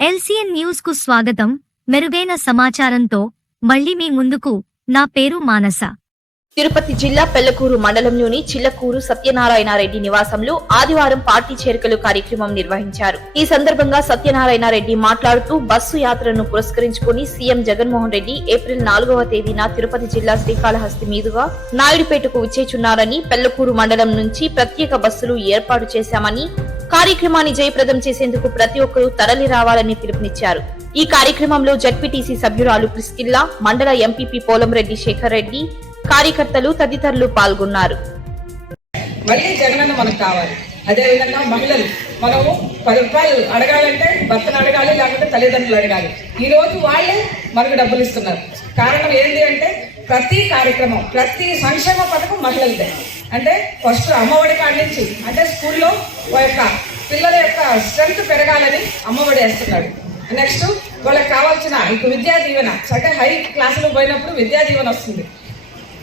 LCN న్యూస్కు స్వాగతం. మెరుగైన సమాచారంతో మళ్ళీ మీ ముందుకు నా పేరు మానస. తిరుపతి జిల్లా పెళ్ళకూరు మండలంలోని చిల్లకూరు సత్యనారాయణ రెడ్డి నివాసంలో ఆదివారం పార్టీ చేరికలు కార్యక్రమం నిర్వహించారు. ఈ సందర్భంగా సత్యనారాయణ రెడ్డి మాట్లాడుతూ బస్సు యాత్రను పురస్కరించుకుని సీఎం జగన్మోహన్ రెడ్డి ఏప్రిల్ నాలుగవ తేదీన తిరుపతి జిల్లా శ్రీకాళహస్తి మీదుగా నాయుడుపేటకు విచ్చేచున్నారని పెళ్ళకూరు మండలం నుంచి ప్రత్యేక బస్సులు ఏర్పాటు చేశామని కార్యక్రమాన్ని జయప్రదం చేసేందుకు ప్రతి ఒక్కరూ తరలి రావాలని పిలుపునిచ్చారు. ఈ కార్యక్రమంలో జడ్పీటీసీ సభ్యురాలు ప్రిస్కిల్లా మండల ఎంపీపీ పోలంరెడ్డి శేఖర్ రెడ్డి కార్యకర్తలు తదితరులు పాల్గొన్నారు. మళ్ళీ జగనన్న మనకు కావాలి. అదేవిధంగా మహిళలు మనము పది రూపాయలు అడగాలంటే భర్తను అడగాలి లేకపోతే తల్లిదండ్రులు అడగాలి. ఈరోజు వాళ్ళే మనకు డబ్బులు ఇస్తున్నారు. కారణం ఏంటి అంటే ప్రతి కార్యక్రమం ప్రతి సంక్షేమ పథకం మహిళలదే. అంటే ఫస్ట్ అమ్మఒడి కాడి నుంచి అంటే స్కూల్లో యొక్క పిల్లల యొక్క స్ట్రెంగ్త్ పెరగాలని అమ్మఒడి వేస్తున్నాడు. నెక్స్ట్ వాళ్ళకి కావాల్సిన ఇక విద్యా దీవెన అంటే హై క్లాసులు పోయినప్పుడు విద్యా దీవెన వస్తుంది.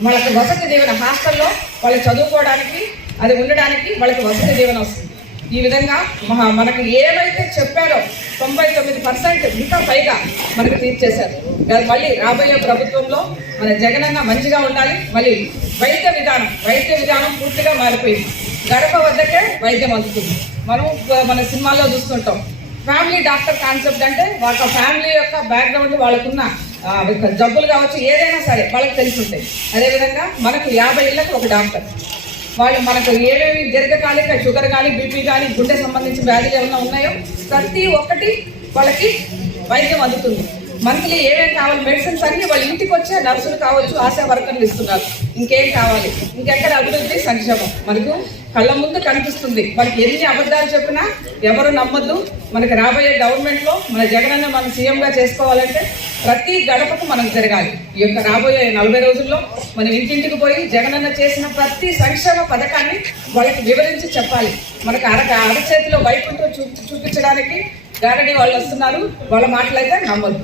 వాళ్ళకి వసతి దీవెన హాస్టల్లో వాళ్ళు చదువుకోవడానికి అది ఉండడానికి వాళ్ళకి వసతి దీవెన వస్తుంది. ఈ విధంగా మహా- మనకు ఏవైతే చెప్పారో తొంభై తొమ్మిది పర్సెంట్ ఇంకా పైగా మనకు తీర్చేశారు ఇక మళ్ళీ రాబోయే ప్రభుత్వంలో మన జగనన్న మంచిగా ఉండాలి. మళ్ళీ వైద్య విధానం వైద్య విధానం పూర్తిగా మారిపోయింది. గడప వద్దకే వైద్యం అందుతుంది. మనం మన సినిమాల్లో చూస్తుంటాం. ఫ్యామిలీ డాక్టర్ కాన్సెప్ట్ అంటే వాళ్ళ ఫ్యామిలీ యొక్క బ్యాక్గ్రౌండ్ వాళ్ళకున్న జబ్బులు కావచ్చు ఏదైనా సరే వాళ్ళకి తెలిసి ఉంటాయి. అదేవిధంగా మనకు యాభై ఇళ్ళకు ఒక డాక్టర్. వాళ్ళు మనకు ఏమేమి దీర్ఘకాలిక షుగర్ కానీ బీపీ కానీ గుండె సంబంధించిన వ్యాధులు ఏమైనా ఉన్నాయో ప్రతి ఒక్కటి వాళ్ళకి వైద్యం అందుతుంది. మంత్లీ ఏమేమి కావాలి? మెడిసిన్స్ అన్ని వాళ్ళ ఇంటికి వచ్చే నర్సులు కావచ్చు ఆశా వర్కర్లు ఇస్తున్నారు. ఇంకేం కావాలి? ఇంకెక్కడ అభివృద్ధి? సంక్షేమం. మనకు కళ్ళ ముందు కనిపిస్తుంది. మనకి ఎన్ని అబద్ధాలు చెప్పినా ఎవరు నమ్మద్దు. మనకి రాబోయే గవర్నమెంట్లో మన జగనన్న మనం సీఎంగా చేసుకోవాలంటే ప్రతి గడపకు మనం జరగాలి ఈ యొక్క రాబోయే నలభై రోజుల్లో మనం ఇంటింటికి పోయి జగనన్న చేసిన ప్రతి సంక్షేమ పథకాన్ని వాళ్ళకి వివరించి చెప్పాలి. మనకు అర అరచేతిలో వైకుంఠం చూ చూపించడానికి గారడి వాళ్ళు వస్తున్నారు వాళ్ళ మాటలైతే నమ్మదు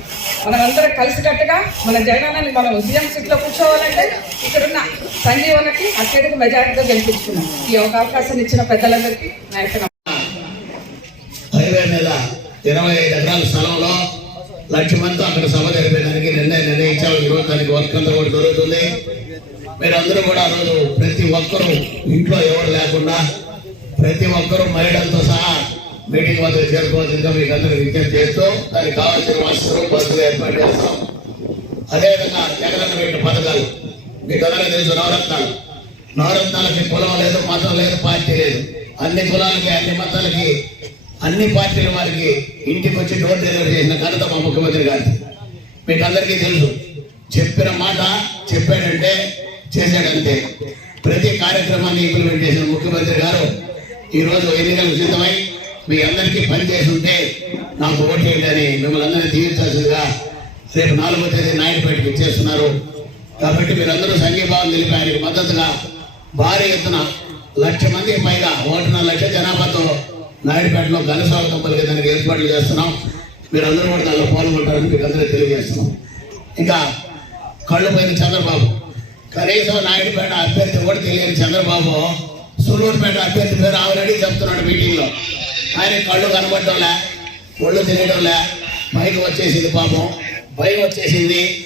మనమందరం కలిసికట్టుగా మన జగనన్నని మనం సీఎం సీట్లో కూర్చోవాలంటే ఇక్కడున్న సంజీవనకి అత్యధిక మెజారిటీతో గెలిపించుకున్నాం. ఈ ఒక అవకాశం ఇచ్చిన పెద్దలందరికీ నా యొక్క ఇరవై ఐదు ఎకరాల స్థలంలో లక్ష మందితో అక్కడ సభ జరిపేదానికి నిర్ణయం నిర్ణయించాము ఈ రోజు దానికి వర్క్ అంతా కూడా జరుగుతుంది. మీరందరూ కూడా ఆ రోజు ప్రతి ఒక్కరూ ఇంట్లో ఎవరు లేకుండా ప్రతి ఒక్కరూ మహిళలతో మీటింగ్ వద్ద చేరుకోవాల్సిందిగా మీకు అందరూ విజ్ఞప్తి చేస్తూ దానికి కావాల్సిన వసతులు బస్సులు ఏర్పాటు చేస్తాం. అదేవిధంగా జగనన్న పెట్టిన పథకాలు. మీకు అందరూ తెలుసు నవరత్నాలు నవరత్నాలకి కులం లేదు మతం లేదు పార్టీ లేదు. అన్ని కులాలకి అన్ని మతాలకి అన్ని పార్టీల వారికి ఇంటికి వచ్చి డోర్ డెలివరీ చేసిన ఘనత మా ముఖ్యమంత్రి గారికి మీకు అందరికీ తెలుసు చెప్పిన మాట చెప్పాడంటే చేశాడంతే. ప్రతి కార్యక్రమాన్ని ఇంప్లిమెంట్ చేసిన ముఖ్యమంత్రి గారు ఈరోజు ఎన్నికలకు సిద్ధమై మీ అందరికీ పనిచేసి ఉంటే నాకు ఓట్ అని మిమ్మల్ని అందరినీ తీర్చాల్సిందిగా రేపు నాలుగో తేదీ నాయుడుపేటకి ఇచ్చేస్తున్నారు కాబట్టి మీరందరూ సంఘీభావం తెలిపి ఆయనకు మద్దతుగా భారీ ఎత్తున లక్ష మంది పైగా ఒకటిన్నర లక్ష జనాభాతో నాయుడుపేటలో ఘన స్వాగతం పలికే దానికి ఏర్పాట్లు చేస్తున్నాం. మీరందరూ కూడా దానిలో పాల్గొంటారని మీకు అందరూ తెలియజేస్తున్నాం. ఇంకా కళ్ళు పోయిన చంద్రబాబు. కనీసం నాయుడుపేట అభ్యర్థి కూడా తెలియని చంద్రబాబు సూలూరుపేట అభ్యర్థి పేరు ఆల్రెడీ చెప్తున్నాడు మీటింగ్లో. ఆయన కళ్ళు కనబడటంలే ఒళ్ళు తెలియడంలే భయం వచ్చేసింది పాపం. భయం వచ్చేసింది.